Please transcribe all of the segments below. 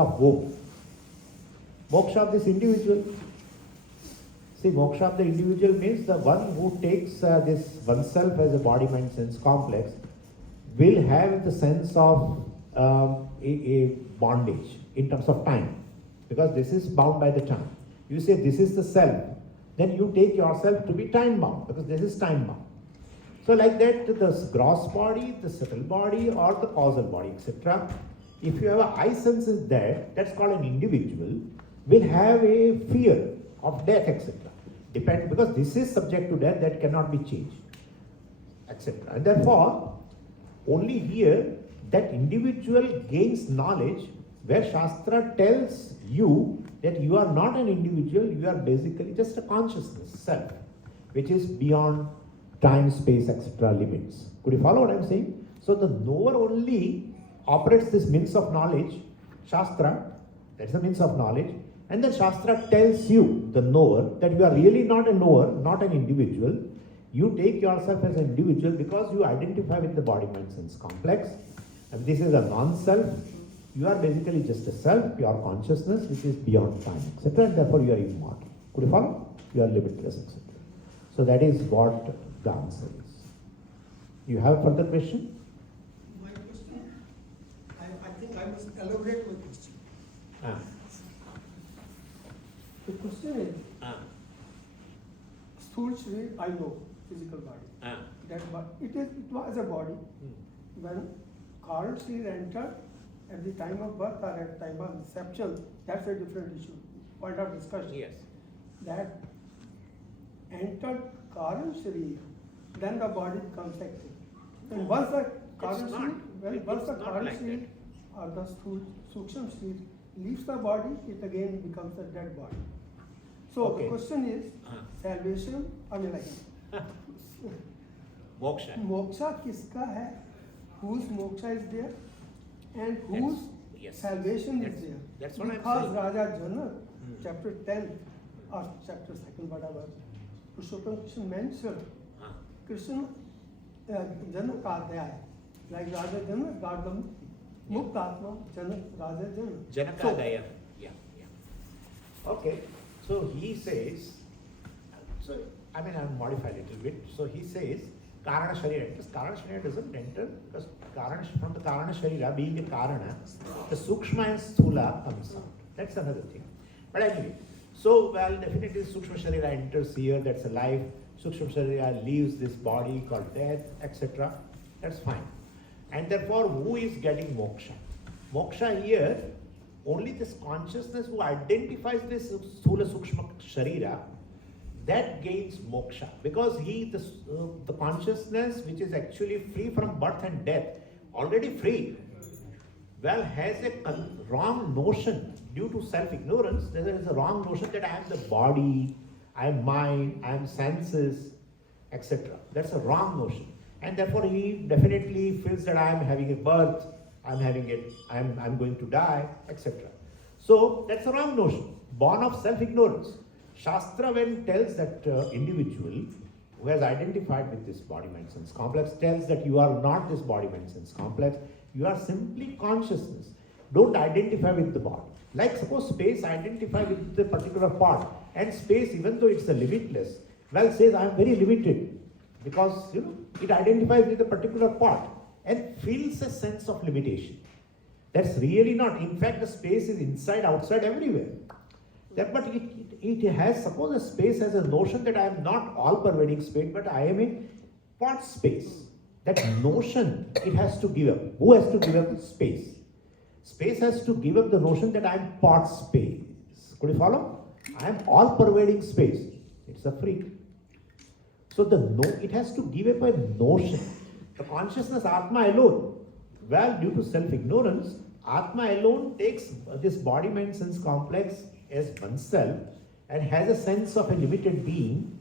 of whom? Moksha of this individual. See, moksha of the individual means the one who takes this oneself as a body, mind, sense complex will have the sense of a bondage in terms of time, because this is bound by the time. You say this is the self, then you take yourself to be time bound, because this is time bound. So like that, the gross body, the subtle body, or the causal body, etc. If you have a I sense is there, that's called an individual, will have a fear of death, etc. Because this is subject to death, that cannot be changed, etc. And therefore, only here that individual gains knowledge where Shastra tells you that you are not an individual, you are basically just a consciousness, self, which is beyond time, space, etc. limits. Could you follow what I am saying? So the knower only operates this means of knowledge, Shastra, that's the means of knowledge, and then Shastra tells you, the knower, that you are really not a knower, not an individual. You take yourself as an individual because you identify with the body, mind, sense complex. And this is a non-self. You are basically just a self, pure consciousness, which is beyond time, etc. And therefore you are immortal. Could you follow? You are limitless, etc. So that is what the answer is. You have further question? My question, I think I must elaborate my question. The question is, Sthul Shri, I know, physical body. It was a body. When Karan Shri entered at the time of birth or at the time of inception, that's a different issue, point of discussion. Yes. That entered Karan Shri, then the body becomes active. And once the Karan Shri, once the Karan Shri or the Suksham Shri leaves the body, it again becomes a dead body. So the question is, salvation or enlightenment? Moksha. Moksha kiska hai? Whose moksha is there? And whose salvation is there? That's what because I'm saying. Raja Janak, chapter 10 or chapter 2, whatever, Purushottam Krishna mentioned, Krishna Janak Adhyaya, like Raja Janak, God the Mukta Atma, Janak, Raja Janak. Janakadaya. Yeah. Okay. So he says, I'll modify a little bit. So he says, Karana Sharira enters. Karana Sharira doesn't enter because from the Karana Sharira, being a Karana, the Sukshma and Sthula comes out. That's another thing. But anyway, definitely Sukshma Sharira enters here, that's a life. Sukshma Sharira leaves this body called death, etc. That's fine. And therefore, who is getting moksha? Moksha here, only this consciousness who identifies this Sthula Sukshma Sharira, that gains moksha, because the consciousness which is actually free from birth and death, already free, has a wrong notion due to self-ignorance. There is a wrong notion that I am the body, I am mind, I am senses, etc. That's a wrong notion. And therefore he definitely feels that I am having a birth, I'm going to die, etc. So that's a wrong notion, born of self-ignorance. Shastra, when tells that individual who has identified with this body, mind, sense complex, tells that you are not this body, mind, sense complex, you are simply consciousness. Don't identify with the body. Like suppose space identify with the particular part, and space, even though it's a limitless, says I am very limited, because it identifies with a particular part and feels a sense of limitation. That's really not. In fact, the space is inside, outside, everywhere. But it has, suppose a space has a notion that I am not all-pervading space, but I am in part space. That notion, it has to give up. Who has to give up? Space. Space has to give up the notion that I am part space. Could you follow? I am all-pervading space. It's a freak. So it has to give up a notion. The consciousness Atma alone, due to self-ignorance, Atma alone takes this body, mind, sense complex as oneself and has a sense of a limited being.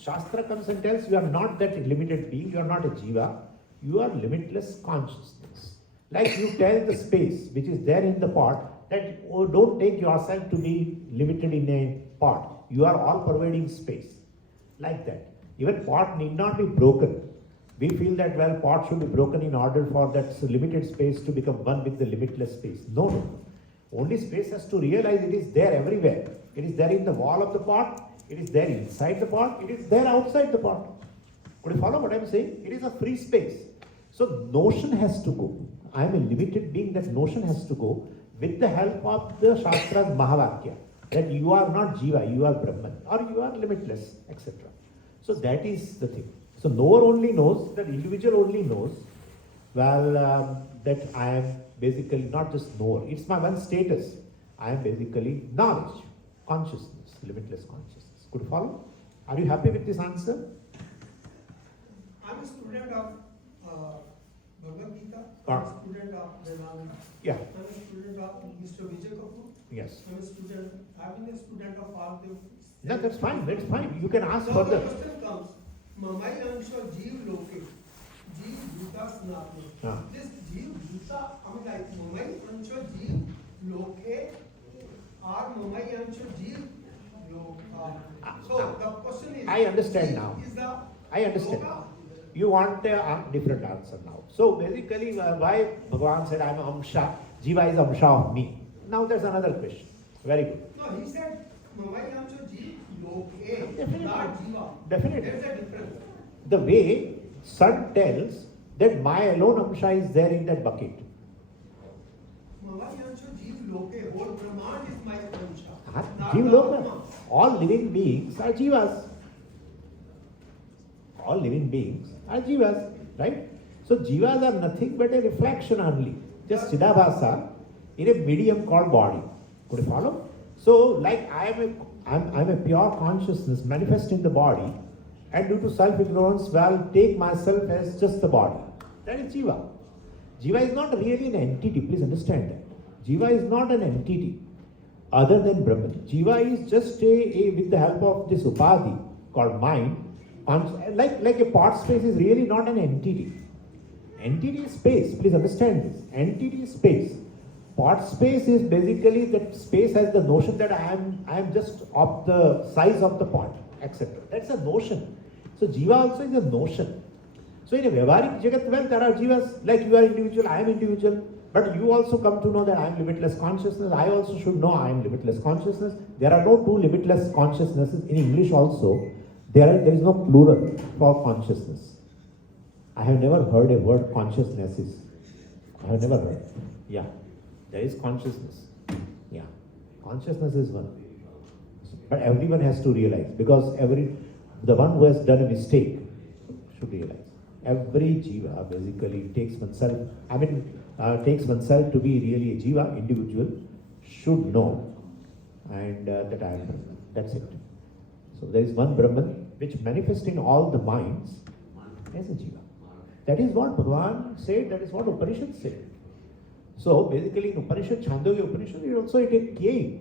Shastra comes and tells you are not that limited being, you are not a jiva, you are limitless consciousness. Like you tell the space which is there in the part that don't take yourself to be limited in a part. You are all pervading space. Like that. Even part need not be broken. We feel that part should be broken in order for that limited space to become one with the limitless space. No. Only space has to realize it is there everywhere. It is there in the wall of the pot, it is there inside the pot, it is there outside the pot. Could you follow what I am saying? It is a free space. So notion has to go. I am a limited being, that notion has to go with the help of the Shastra's Mahavakya. That you are not Jiva, you are Brahman, or you are limitless, etc. So that is the thing. So knower only knows, that individual only knows, that I am basically not just knower. It's my one status. I am basically knowledge, consciousness, limitless consciousness. Could you follow? Are you happy with this answer? I'm a student of Bhagavad Gita. I'm a student of Vedanta. Yeah. I'm a student of Mr. Vijay Kapoor. Yes. I'm a student. I've been a student of all the. No, that's fine. That's fine. You can ask Now further. the question comes: Mamai Ansha Jeev Loke, Jeev Bhuta Snatma. This Jeev Bhuta, I mean like Mamai Ansha Jeev Loke, or Mamai Ansha Jeev Loka. So the question is: I understand Jeev now. Is the I understand. Loka? You want a different answer now. So basically, why Bhagavan said I am Amsha, Jiva is Amsha of me. Now there's another question. Very good. No, he said Mamai Ansha Jeev Loke, Definitely. not Jiva. Definitely. There's a difference. The way sun tells that my alone Amsha is there in that bucket. Mamai Ansha Jeev Loke, whole Brahman is my Ansha. not Jiva the Loka. Atma. All living beings are Jivas. All living beings are Jivas, right? So Jivas are nothing but a reflection only. Just Siddhabhasa in a medium called body. Could you follow? So like I'm a pure consciousness manifest in the body, and due to self-ignorance, take myself as just the body. That is Jiva. Jiva is not really an entity, please understand that. Jiva is not an entity other than Brahman. Jiva is just with the help of this upadhi called mind, like a pot space is really not an entity. Entity is space, please understand this. Entity is space. Pot space is basically that space has the notion that I am just of the size of the pot, etc. That's a notion. So Jiva also is a notion. So in a Vyavaharik Jagat, there are Jivas, like you are individual, I am individual, but you also come to know that I am limitless consciousness. I also should know I am limitless consciousness. There are no two limitless consciousnesses. In English also, there is no plural for consciousness. I have never heard a word consciousnesses. I have never heard. Yeah. There is consciousness. Yeah. Consciousness is one. But everyone has to realize, because the one who has done a mistake should realize. Every jiva basically takes oneself to be really a jiva, individual, should know, and that I am Brahman. That's it. So there is one Brahman which manifests in all the minds as a jiva. That is what Bhagavan said, that is what Upanishad said. So basically in Upanishad, Chandogya Upanishad, it came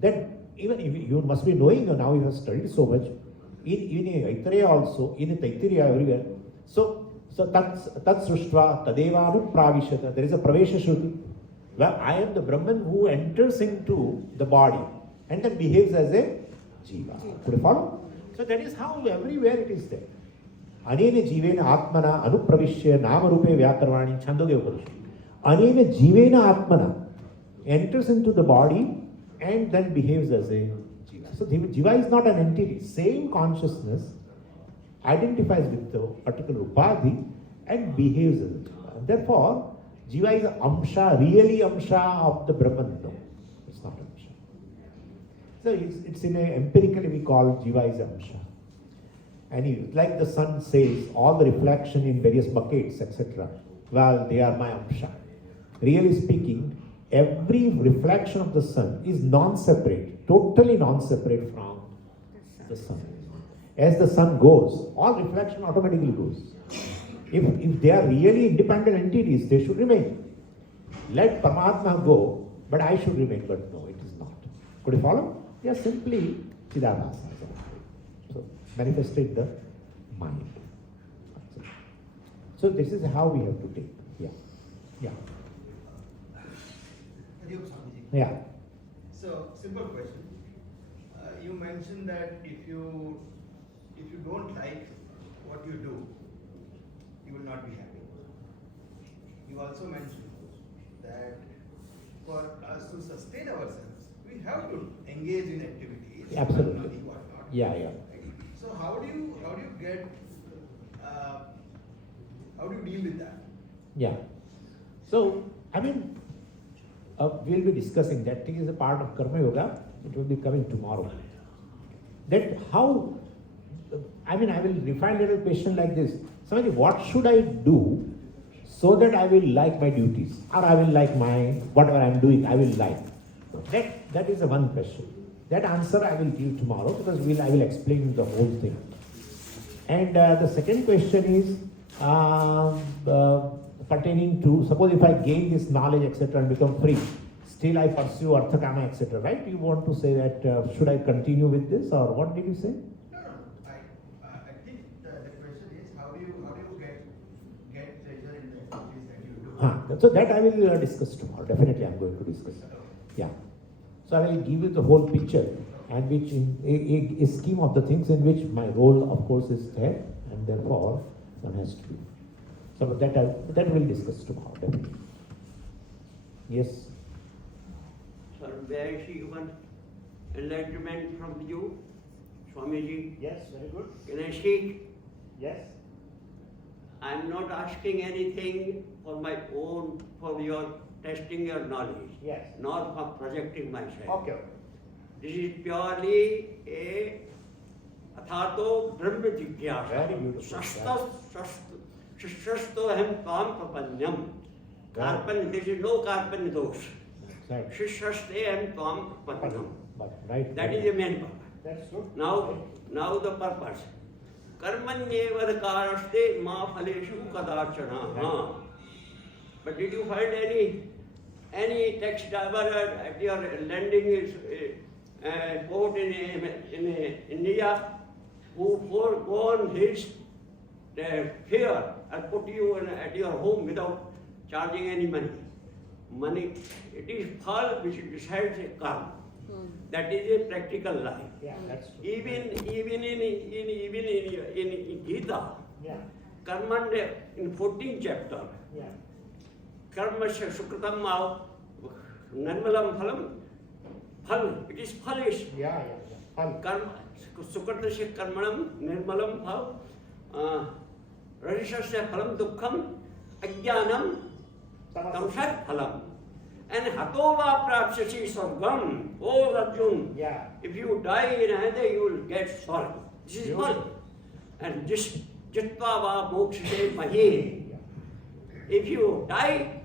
that even if you must be knowing now, you have studied so much, in Aitareya also, in Taittiriya everywhere. So tat srushva tadevanu pravishata. There is a pravesha shruti. Well, I am the Brahman who enters into the body and then behaves as a jiva. Could you follow? So that is how everywhere it is there. Anena jivena atmana anupravishya namarupe vyakarvani Chandogya Upanishad. Anena jivena atmana enters into the body and then behaves as a jiva. So jiva is not an entity. Same consciousness identifies with the particular upadhi and behaves as a jiva. Therefore, jiva is amsha, really amsha of the Brahman. No, it's not amsha. So it's in a empirically we call jiva is amsha. And like the sun says, all the reflection in various buckets, etc. Well, they are my amsha. Really speaking, every reflection of the sun is non-separate, totally non-separate from the sun. As the sun goes, all reflection automatically goes. If they are really independent entities, they should remain. Let Paramatma go, but I should remain. But no, it is not. Could you follow? They are simply Chidabhasa. So, manifested the mind. So this is how we have to take. Yeah. Yeah. Yeah. So, simple question. You mentioned that if you don't like what you do, you will not be happy. You also mentioned that for us to sustain ourselves, we have to engage in activities. Absolutely. Money, whatnot. Yeah. Right? So how do you get how do you deal with that? Yeah. So, I mean, we'll be discussing that. Thing is a part of Karma Yoga. It will be coming tomorrow. That how, I mean, I will refine little question like this. Somebody, what should I do so that I will like my duties? Or I will like my, whatever I am doing, I will like. That is the one question. That answer I will give tomorrow because I will explain the whole thing. And the second question is, pertaining to, suppose if I gain this knowledge, etc., and become free, still I pursue artha kama, etc., right? You want to say that, should I continue with this, or what did you say? No. I think the question is how do you get pleasure in the activities that you do? So that I will discuss tomorrow. Definitely I am going to discuss. Yeah. So I will give you the whole picture, and which in a scheme of the things in which my role, of course, is there, and therefore one has to do. So that we'll discuss tomorrow, definitely. Yes. Sir, may I seek one enlightenment from you, Swamiji? Yes, very good. Can I seek? Yes. I am not asking anything for my own, for your testing your knowledge. Yes. Nor for projecting myself. Okay. This is purely a athato brahma jigyasa. Very beautiful. Shishyasto aham tvam prapanyam. Karpan, there is no karpan dosh. Right. Shishyaste aham tvam prapanyam. Right. That is the main purpose. That's good. Now the purpose. Karmanyeva karaste ma phaleshu kadachana. But did you find any taxi driver at your landing port in India who go on his fare and put you at your home without charging any money? It is phal which decides a karma. That is a practical life. Yeah, that's true. Even in Gita, Yeah. Karma in 14th chapter, Yeah. Karma sukritam mau nirmalam phalam. Phal, it is phalish. Yeah. Karma sukritasya karmanam nirmalam phal. Rajasasya phalam dukkham ajnanam tamsat phalam. And hatova prapsasi sargam. Oh Arjun, Yeah. if you die in Ayodhya, you will get swarga. This is one. And this jitva va mokshite mahi. If you die,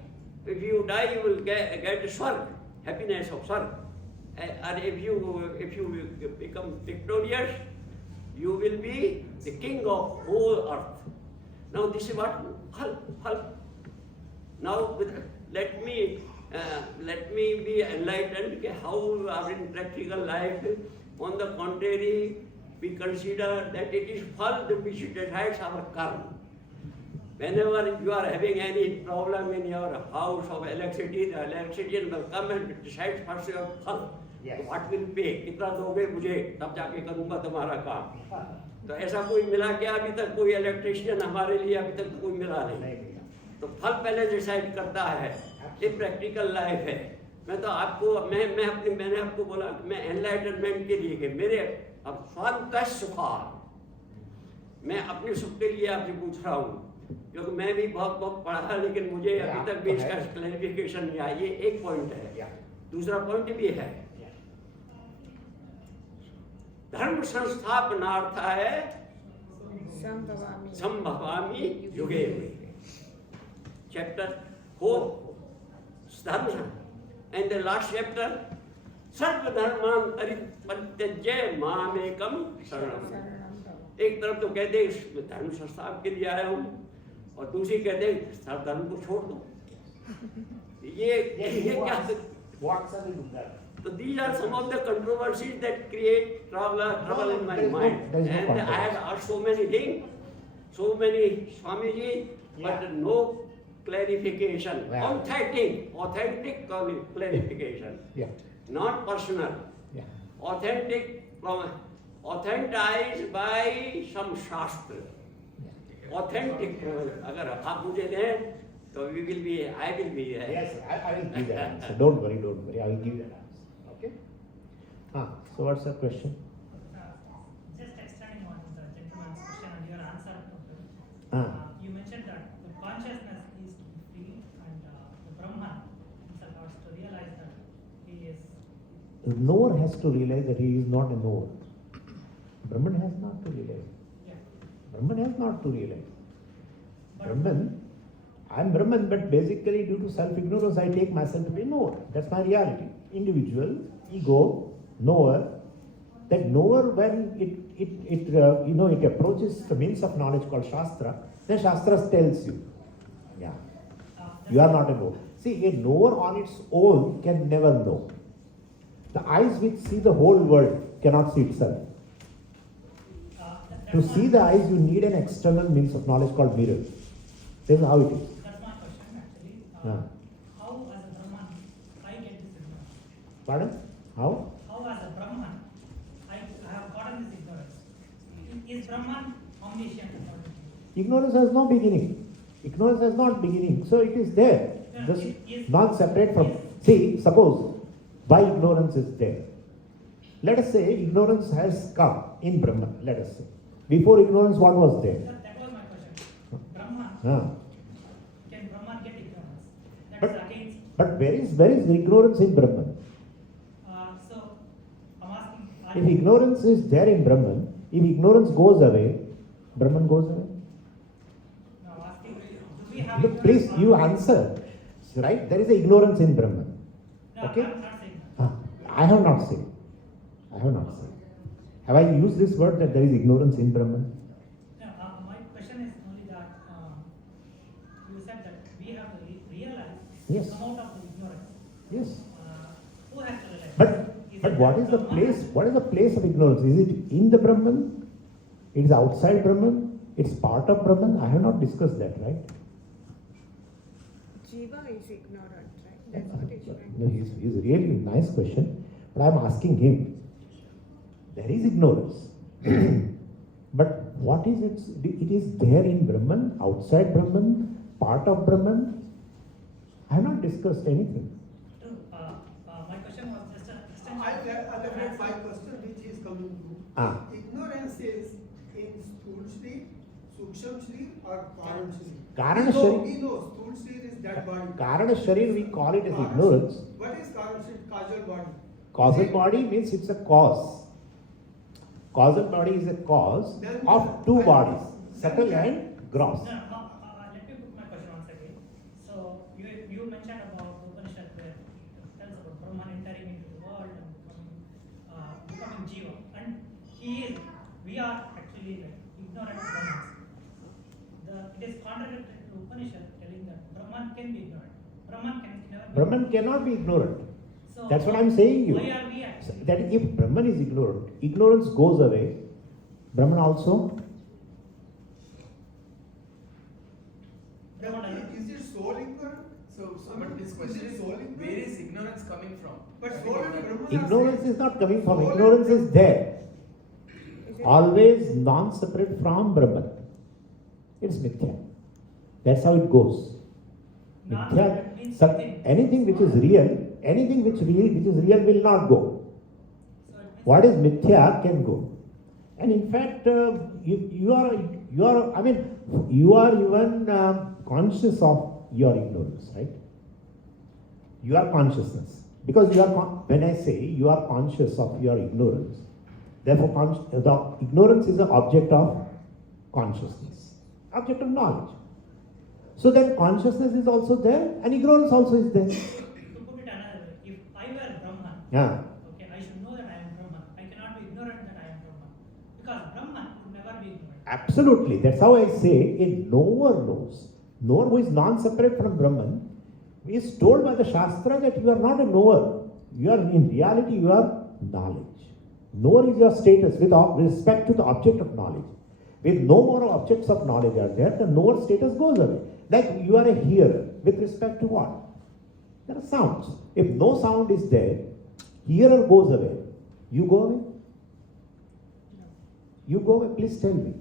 you will get swarga, happiness of swarga. And if you become victorious, you will be the king of whole earth. Now this is what phal. Now let me be enlightened how our in practical life. On the contrary, we consider that it is phal which decides our karma. Whenever you are having any problem in your house of electricity, the electrician will come and decide first your phal. Yes. What will pay? कितना दोगे मुझे तब जाके करूँगा तुम्हारा काम. तो ऐसा कोई मिला क्या अभी तक? कोई इलेक्ट्रिशियन हमारे लिए अभी तक कोई मिला नहीं. तो फल पहले डिसाइड करता है. ये प्रैक्टिकल लाइफ है. मैं तो आपको मैंने आपको बोला कि मैं एनलाइटनमेंट के लिए के मेरे अब स्वांत सुखा मैं अपने सुख के लिए आपसे पूछ रहा हूँ क्योंकि मैं भी बहुत पढ़ा लेकिन मुझे अभी तक भी इसका क्लैरिफिकेशन नहीं आया. ये एक पॉइंट है. दूसरा पॉइंट भी है धर्म संस्थापनार्थ है संभवामि युगे युगे. Chapter 4 धर्म and the last chapter सर्व धर्मान परित्यज्य मामेकम शरणम. एक तरफ तो कहते हैं धर्म संस्थापन के लिए आया हूँ और दूसरी कहते हैं सब धर्म को छोड़ दो. ये क्या? So these are some of the controversies that create trouble in my mind. And I have asked so many things, so many Swamiji, but no clarification. Yeah. Authentic clarification. Yeah. Not personal. Yeah. Authenticized by some shastra. Authentic. अगर आप मुझे दें तो So I will be. Yes, I will give that answer. Don't worry, I will give that answer. Okay? So what's the question? Just extending on the gentleman's question and your answer. You mentioned that the consciousness is free and the Brahman himself has to realize that he is. The knower has to realize that he is not a knower. Brahman has not to realize. Yeah. Brahman has not to realize. But Brahman, I am Brahman, but basically due to self-ignorance, I take myself to be a knower. That's my reality. Individual, ego, knower. That knower, when it approaches the means of knowledge called Shastra, then Shastra tells you, yeah, you are not a knower. See, a knower on its own can never know. The eyes which see the whole world cannot see itself. To see the eyes, you need an external means of knowledge called mirror. This is how it is. That's my question actually. How as a Brahman I get this ignorance? Pardon? How? How as a Brahman I have gotten this ignorance? Is Brahman omniscient according to you? Ignorance has no beginning. Ignorance has not beginning. So it is there. Yeah, Just is- not separate from. See, suppose why ignorance is there. Let us say ignorance has come in Brahman. Let us say. Before ignorance, what was there? That was my question. Brahman, Ah. can Brahman get ignorance? That But- is against. But where is ignorance in Brahman? So I'm asking. If ignorance is there in Brahman, if ignorance goes away, Brahman goes away. No, I'm asking. Do we have? Look, please, ignorance you or- answer. Right? There is a ignorance in Brahman. No, Okay? I'm not saying that. I have not said. I have not said. Have I used this word that there is ignorance in Brahman? No, my question is only that you said that we have to realize Yes. come out of the ignorance. Yes. Who has to realize? But it what is the Brahman? place? What is the place of ignorance? Is it in the Brahman? It is outside Brahman? It's part of Brahman? I have not discussed that, right? Jiva is ignorant, right? That's what it's trying No, he's really nice question, but I'm asking him. There is ignorance. But what is it? It is there in Brahman, outside Brahman, part of Brahman. I have not discussed anything. True. My question was just an extension. I'll elaborate my question which is coming to. Ah. Ignorance is in Sthul Shri, Suksham Shri or Karan Shri. Karana Shri. We know Sthul Shri is that body. Karana Sharir, we call it as Karan ignorance. Shri. What is Karan Shri? Causal body. Causal Is it- body means it's a cause. Causal body is a cause Then- of two bodies, subtle then- and gross. No, let me put my question once again. So you mentioned about Upanishad where it tells about Brahman entering into the world and becoming Jiva, and we are actually like ignorant Brahmans. It is contradictory to Upanishad telling that Brahman can be ignorant. Brahman can never be. Brahman cannot be ignorant. So That's what I'm saying you. Why are we actually? That if Brahman is ignorant, ignorance goes away, Brahman also. Then is it soul ignorant? So, but this question is, soul ignorant? where is ignorance coming from? But soul and Brahman are Ignorance same. is not coming from, Soul and ignorance is Brahman- there. Is it- Always non-separate from Brahman. It's mithya. That's how it goes. Non-separate means So within. anything which is real, anything which is real will not go. So it means What is mithya can go. And in fact, you are even conscious of your ignorance, right? You are consciousness. Because when I say you are conscious of your ignorance, therefore the ignorance is an object of consciousness, object of knowledge. So then consciousness is also there and ignorance also is there. to put it another way, if I were Brahman, Yeah. okay, I should know that I am Brahman. I cannot be ignorant that I am Brahman. Because Brahman could never be ignorant. Absolutely. That's how I say a knower knows. Knower who is non-separate from Brahman is told by the Shastra that you are not a knower. You are in reality, you are knowledge. Knower is your status with respect to the object of knowledge. With no more objects of knowledge are there, the knower status goes away. Like you are a hearer with respect to what? There are sounds. If no sound is there, hearer goes away. You go away? You go away, please tell me.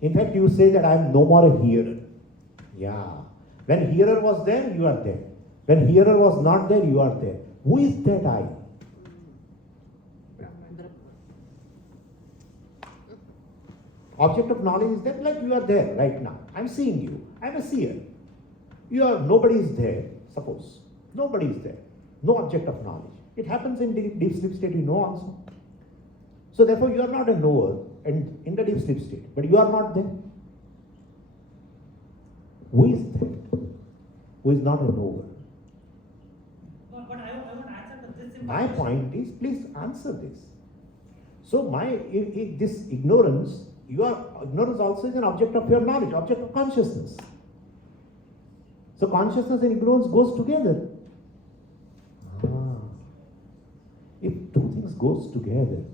In fact, you say that I am no more a hearer. Yeah. When hearer was there, you are there. When hearer was not there, you are there. Who is that I? Object of knowledge is there, like you are there right now. I'm seeing you. I'm a seer. Nobody is there, suppose. Nobody is there. No object of knowledge. It happens in deep sleep state, you know also. So therefore you are not a knower and in the deep sleep state, but you are not there. Who is that? Who is not a knower? But I want to answer to this. My point is, please answer this. So if this ignorance, ignorance also is an object of your knowledge, object of consciousness. So consciousness and ignorance goes together. If two things goes together,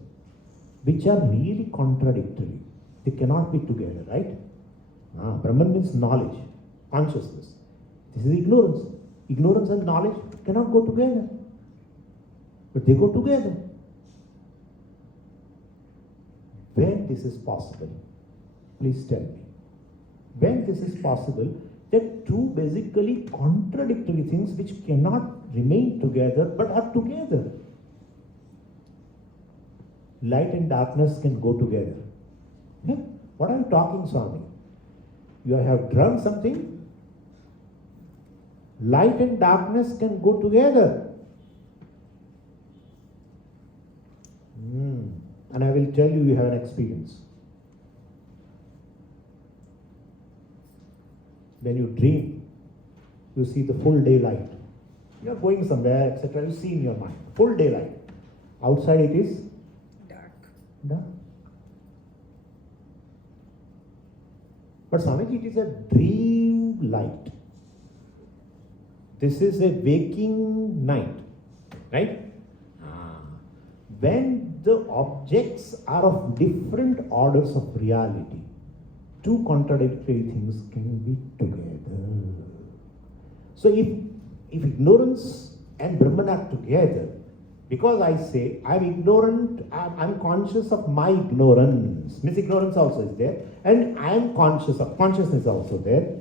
which are really contradictory, they cannot be together, right? Brahman means knowledge, consciousness. This is ignorance. Ignorance and knowledge cannot go together. But they go together. When this is possible, please tell me. When this is possible, that two basically contradictory things which cannot remain together but are together. Light and darkness can go together. Yeah? What are you talking, Swami? You have drunk something? Light and darkness can go together. And I will tell you, you have an experience. When you dream, you see the full daylight. You are going somewhere, etc. You see in your mind, full daylight. Outside it is dark. But Swamiji, it is a dream light. This is a waking night, right? When the objects are of different orders of reality, two contradictory things can be together. So if ignorance and Brahman are together, because I say I'm ignorant, I'm conscious of my ignorance, means ignorance also is there, and I am conscious of consciousness also there,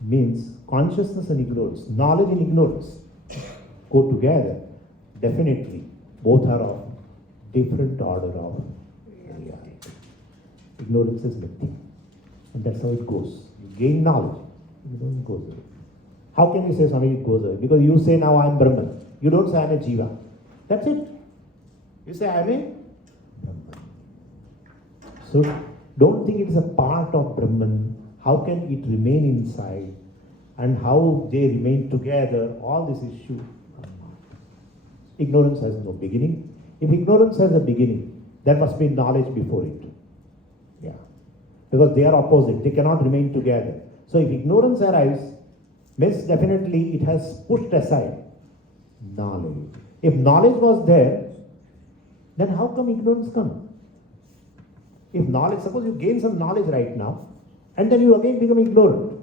means consciousness and ignorance, knowledge and ignorance go together. Definitely, both are of different order of reality. Ignorance is mithya, and that's how it goes. You gain knowledge, ignorance goes away. How can you say Swami it goes away? Because you say now I am Brahman. You don't say I am a Jiva. That's it. You say I am a Brahman. So don't think it is a part of Brahman. How can it remain inside? And how they remain together? All this issue. Ignorance has no beginning. If ignorance has a beginning, there must be knowledge before it. Yeah. Because they are opposite. They cannot remain together. So if ignorance arrives, means definitely it has pushed aside knowledge. If knowledge was there, then how come ignorance come? If knowledge, suppose you gain some knowledge right now, and then you again become ignorant.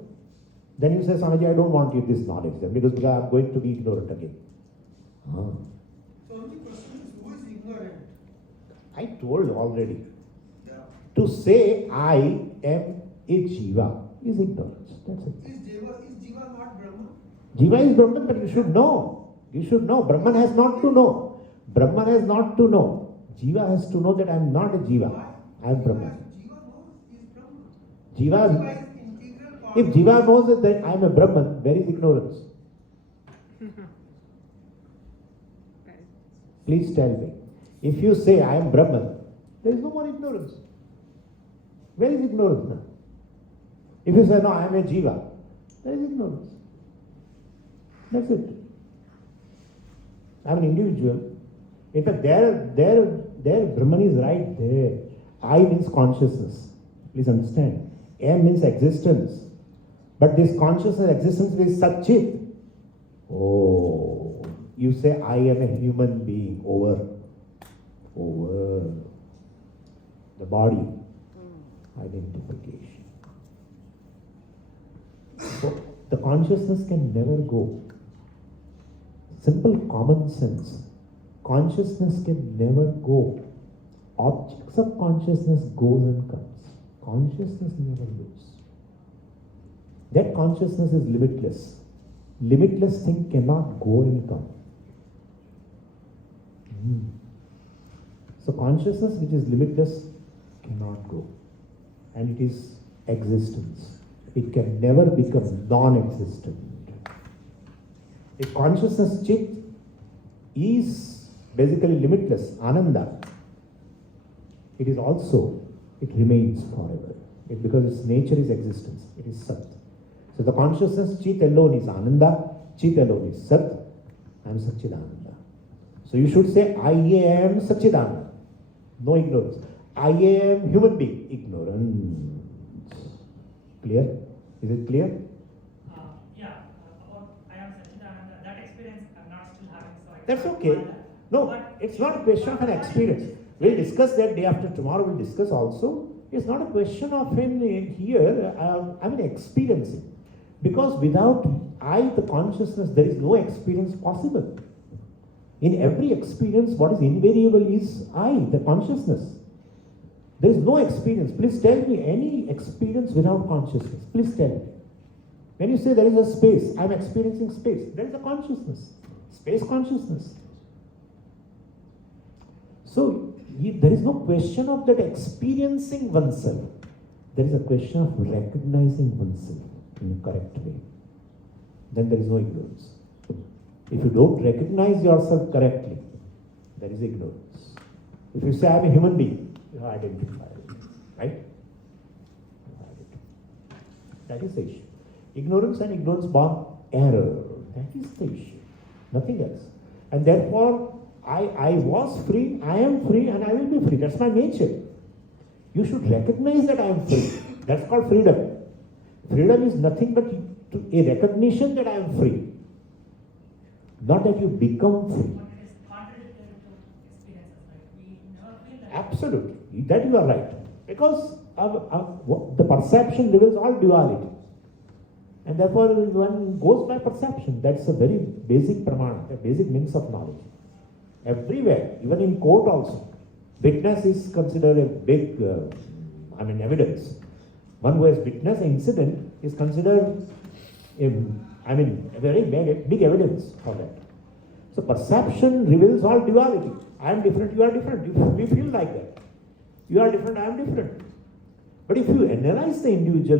Then you say, Swamiji, I don't want you this knowledge then, because I'm going to be ignorant again. So the question is, who is ignorant? I told already. Yeah. To say I am a Jiva is ignorance. That's it. Is Jiva not Brahman? Jiva is Brahman, but you should know. You should know. Brahman has not to know. Brahman has not to know. Jiva has to know that I am not a Jiva. Why? I am Brahman. Jiva knows he is Brahman. Jiva, Jiva is integral part if of Jiva knows that I am a Brahman, where is ignorance? Please tell me. If you say I am Brahman, there is no more ignorance. Where is ignorance now? If you say no, I am a Jiva, there is ignorance. That's it. I am an individual. In fact, there Brahman is right there. I means consciousness. Please understand. M means existence. But this consciousness existence is Satchit. Oh, you say I am a human being over the body identification. So the consciousness can never go. Simple common sense. Consciousness can never go. Objects of consciousness goes and comes. Consciousness never goes. That consciousness is limitless. Limitless thing cannot go and come. So consciousness which is limitless cannot go. And it is existence. It can never become non-existent. If consciousness chit is basically limitless, ananda, it is also, it remains forever. Because its nature is existence, it is Sat. So the consciousness chit alone is ananda, chit alone is Sat, I am Satchidananda. So you should say, I am Satchidananda. No ignorance. I am human being. Ignorance. Clear? Is it clear? About I am Satchidananda, that experience I'm not still having. So I That's can't okay. find that. No, But it's not a question of an experience. We'll discuss that day after tomorrow. We'll discuss also. It's not a question of experiencing. Because without I, the consciousness, there is no experience possible. In every experience, what is invariable is I, the consciousness. There is no experience. Please tell me any experience without consciousness. Please tell me. When you say there is a space, I am experiencing space. There is a consciousness. Space consciousness. So, there is no question of that experiencing oneself. There is a question of recognizing oneself in a correct way. Then there is no ignorance. If you don't recognize yourself correctly, there is ignorance. If you say I am a human being, you have identified it, right? That is the issue. Ignorance and ignorance born error. That is the issue. Nothing else. And therefore, I was free, I am free, and I will be free. That's my nature. You should recognize that I am free. That's called freedom. Freedom is nothing but a recognition that I am free. Not that you become free. But it is contradictory to experiences, right? We never feel that. Absolutely. That you are right. Because the perception reveals all duality. And therefore, one goes by perception. That's a very basic pramana, a basic means of knowledge. Everywhere, even in court also, witness is considered a big, evidence. One who has witnessed an incident is considered, a very big evidence for that. So perception reveals all duality. I am different, you are different. We feel like that. You are different, I am different. But if you analyze the individual,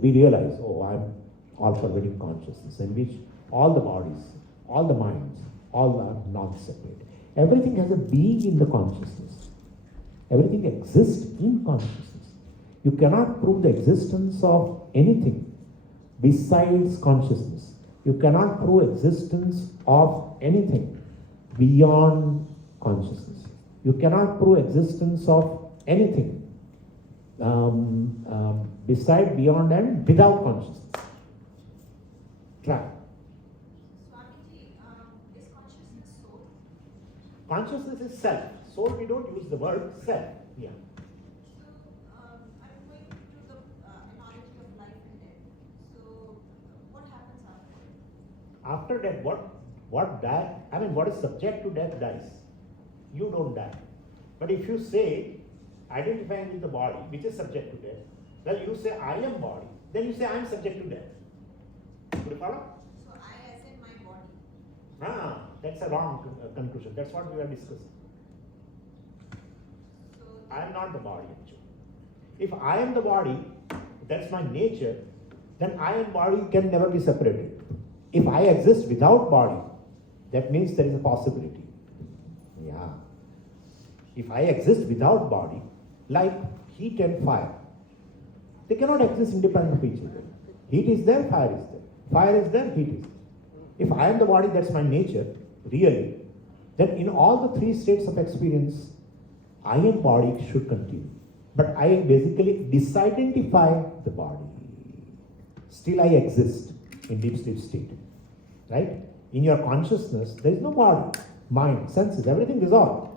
we realize, I am all pervading consciousness in which all the bodies, all the minds, all are not separate. Everything has a being in the consciousness. Everything exists in consciousness. You cannot prove the existence of anything besides consciousness. You cannot prove existence of anything beyond consciousness. You cannot prove existence of anything beside, beyond, and without consciousness. Try. Swamiji, is consciousness soul? Consciousness is self. Soul, we don't use the word self. Yeah. So, I'm going to the analogy of life and death. So, what happens after death? After death, what is subject to death dies. You don't die. But if you say, identifying with the body, which is subject to death, well, you say, I am body, then you say, I am subject to death. Could you follow? So, I as in my body. That's a wrong conclusion. That's what we are discussing. So, I am not the body, actually. If I am the body, that's my nature, then I and body can never be separated. If I exist without body, that means there is a possibility. Yeah. If I exist without body, like heat and fire, they cannot exist independent of each other. Heat is there, fire is there. Fire is there, heat is there. If I am the body, that's my nature, really, then in all the three states of experience, I and body should continue. But I basically disidentify the body. Still I exist in deep sleep state. Right? In your consciousness, there is no body, mind, senses, everything dissolved.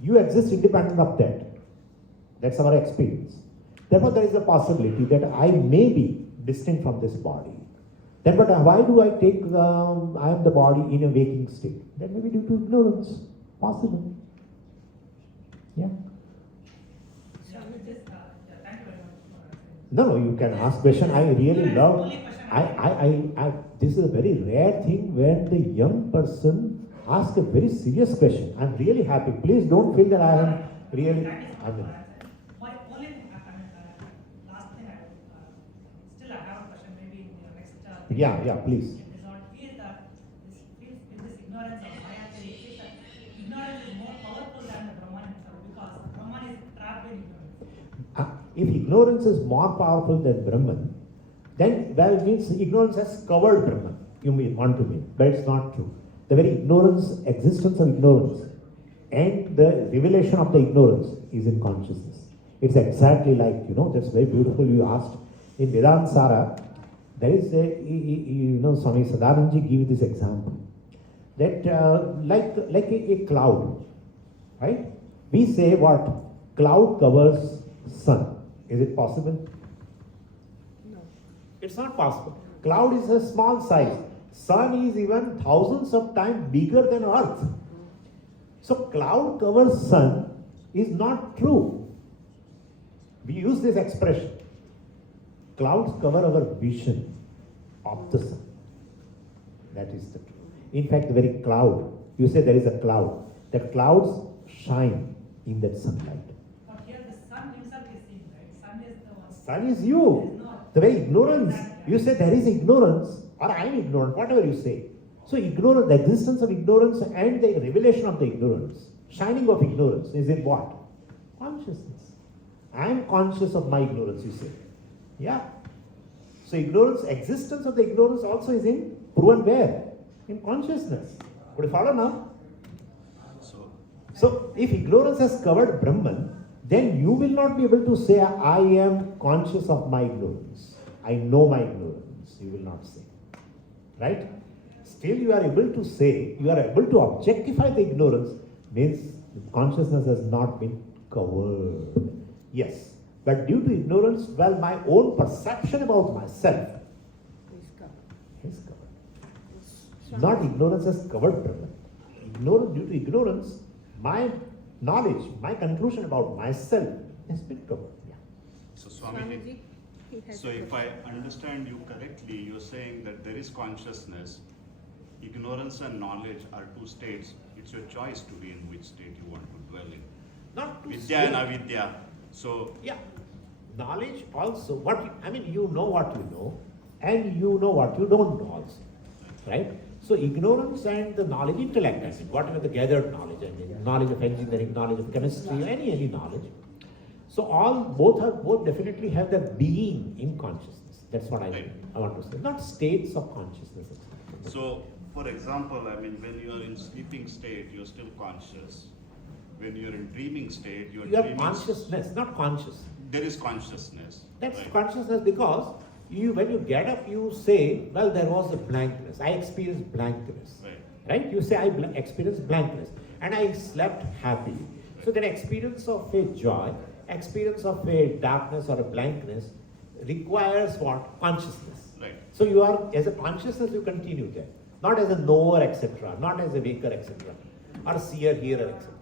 You exist independent of that. That's our experience. Therefore, there is a possibility that I may be distinct from this body. Then, but why do I take I am the body in a waking state? That may be due to ignorance. Possible. Yeah. Yeah, thank you very much for answering. No, you can ask question. I really love. Only question This is a very rare thing when the young person asks a very serious question. I'm really happy. Please don't feel that I am really. That is I mean, my only last thing still I have a question maybe in the next. yeah, please. Episode is that this ignorance of Maya theory is that ignorance is more powerful than the Brahman himself because Brahman is trapped in ignorance. If ignorance is more powerful than Brahman, then that means ignorance has covered Brahman. You may want to mean, but it's not true. The very existence of ignorance, and the revelation of the ignorance is in consciousness. It's exactly like, that's very beautiful. You asked in Vedanta Sara, there is Swami Sadananji gave this example that like a cloud, right? We say what? Cloud covers sun. Is it possible? No. It's not possible. Cloud is a small size. Sun is even thousands of times bigger than Earth. So cloud covers sun is not true. We use this expression. Clouds cover our vision of the sun. That is the truth. In fact, the very cloud, you say there is a cloud. The clouds shine in that sunlight. But here the sun himself is seen, right? Sun is the one. Sun is you. The very ignorance. You say there is ignorance, or I am ignorant, whatever you say. So ignorance, the existence of ignorance and the revelation of the ignorance, shining of ignorance is in what? Consciousness. I am conscious of my ignorance, you say. Yeah. So ignorance, existence of the ignorance also is in proven where? In consciousness. Would you follow now? So if ignorance has covered Brahman, then you will not be able to say, I am conscious of my ignorance. I know my ignorance. You will not say. Right? Still you are able to say, you are able to objectify the ignorance, means consciousness has not been covered. Yes. But due to ignorance, well, my own perception about myself Please come. is covered. Not ignorance has covered Brahman. Due to ignorance, my knowledge, my conclusion about myself has been covered. Yeah. So Swamiji, Swamiji, he has so a if I question. understand you correctly, you're saying that there is consciousness, ignorance and knowledge are two states. It's your choice to be in which state you want to dwell in. Not to Vidya and avidya. So yeah. Knowledge also, you know what you know, and you know what you don't know also. Right? So ignorance and the knowledge, intellect, I mean, whatever the gathered knowledge, knowledge of engineering, knowledge of chemistry, any knowledge. So both definitely have their being in consciousness. That's what Right. I want to say. Not states of consciousness. So, for example, when you are in sleeping state, you're still conscious. When you're in dreaming state, You have dreaming. consciousness, not conscious. There is consciousness. That's right? consciousness because when you get up, you say, well, there was a blankness. I experienced blankness. Right? You say, I experienced blankness. And I slept happily. So that experience of a joy, experience of a darkness or a blankness requires what? Consciousness. Right. So you are, as a consciousness, you continue there. Not as a knower, etc. Not as a waker, etc. Or seer, hearer, etc.